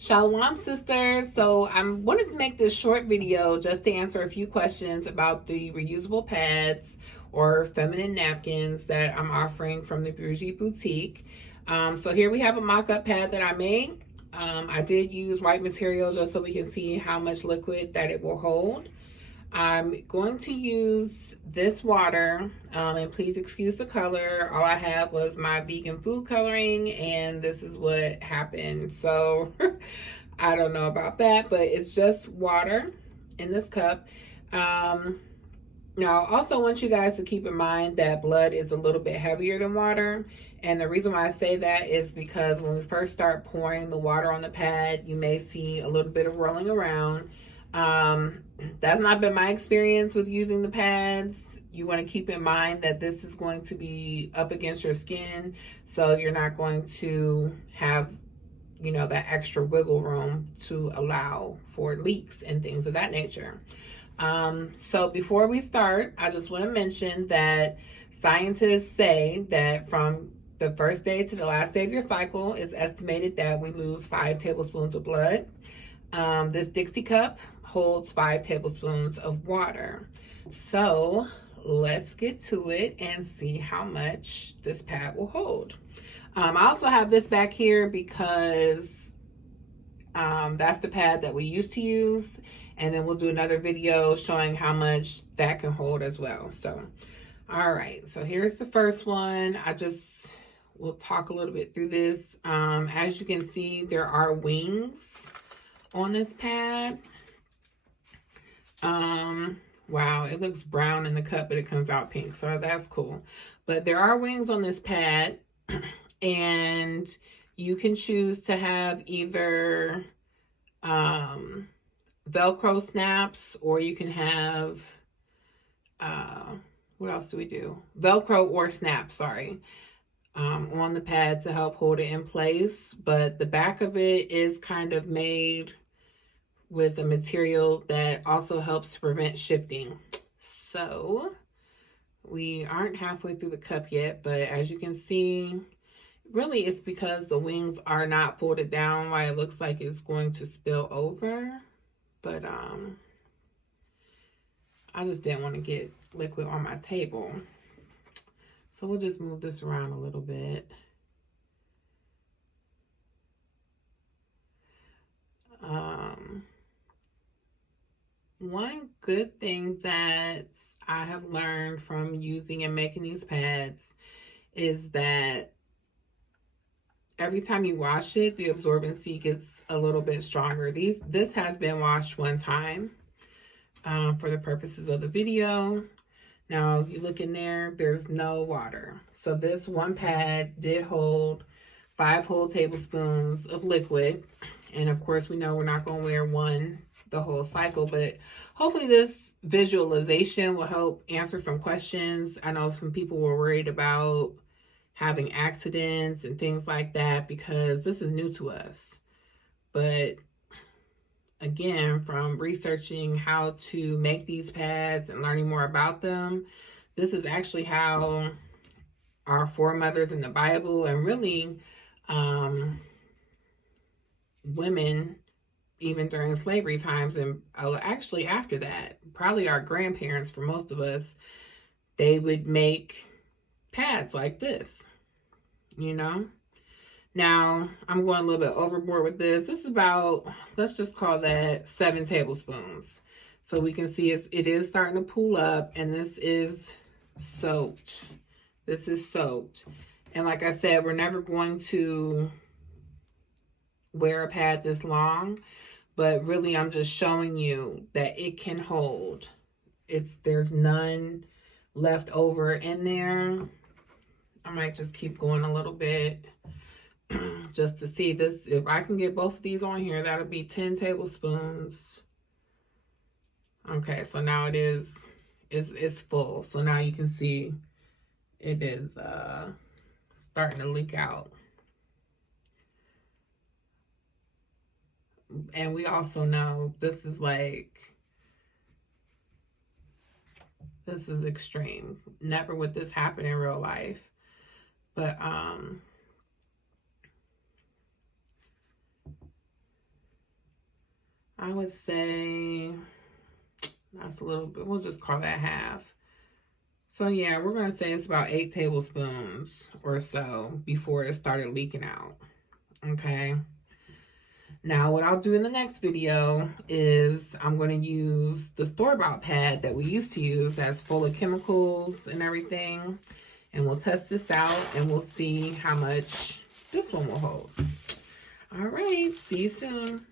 Shalom, sisters. So I wanted to make this short video just to answer a few questions about the reusable pads or feminine napkins that I'm offering from the Bougie Boutique. So here we have a mock-up pad that I made. I did use white material just so we can see how much liquid that it will hold. I'm going to use this water, and please excuse the color. All I had was my vegan food coloring, and this is what happened. So I don't know about that, but it's just water in this cup. Now, I also want you guys to keep in mind that blood is a little bit heavier than water. And the reason why I say that is because when we first start pouring the water on the pad, you may see a little bit of rolling around. That's not been my experience with using the pads. You want to keep in mind that this is going to be up against your skin, so you're not going to have, that extra wiggle room to allow for leaks and things of that nature. So before we start, I just want to mention that scientists say that from the first day to the last day of your cycle, it's estimated that we lose 5 tablespoons of blood. This Dixie cup holds 5 tablespoons of water. So let's get to it and see how much this pad will hold. I also have this back here because that's the pad that we used to use, and then we'll do another video showing how much that can hold as well. So all right, so here's the first one. We'll talk a little bit through this. As you can see, there are wings on this pad. Wow, it looks brown in the cup, but it comes out pink, so that's cool. But there are wings on this pad, and you can choose to have either Velcro snaps, or you can have what else do we do? Velcro or snap, sorry, on the pad to help hold it in place. But the back of it is kind of made with a material that also helps to prevent shifting. So we aren't halfway through the cup yet, but as you can see, really it's because the wings are not folded down why it looks like it's going to spill over. But I just didn't want to get liquid on my table. So we'll just move this around a little bit. One good thing that I have learned from using and making these pads is that every time you wash it, the absorbency gets a little bit stronger. This has been washed one time for the purposes of the video. Now, you look in there, there's no water. So this one pad did hold 5 whole tablespoons of liquid. And of course, we know we're not going to wear one the whole cycle, but hopefully this visualization will help answer some questions. I know some people were worried about having accidents and things like that because this is new to us. But again, from researching how to make these pads and learning more about them, this is actually how our foremothers in the Bible, and really women even during slavery times, and actually after that, probably our grandparents, for most of us, they would make pads like this, Now, I'm going a little bit overboard with this. This is about, let's just call that 7 tablespoons. So we can see it is starting to pool up, and this is soaked. This is soaked. And like I said, we're never going to wear a pad this long, but really I'm just showing you that it can hold. There's none left over in there. I might just keep going a little bit just to see this. If I can get both of these on here, that'll be 10 tablespoons. Okay, so now it's full. So now you can see it is starting to leak out. And we also know this is extreme. Never would this happen in real life. But I would say that's a little bit, we'll just call that half. So yeah, we're going to say it's about 8 tablespoons or so before it started leaking out. Okay. Now what I'll do in the next video is I'm going to use the store-bought pad that we used to use that's full of chemicals and everything. And we'll test this out and we'll see how much this one will hold. All right, see you soon.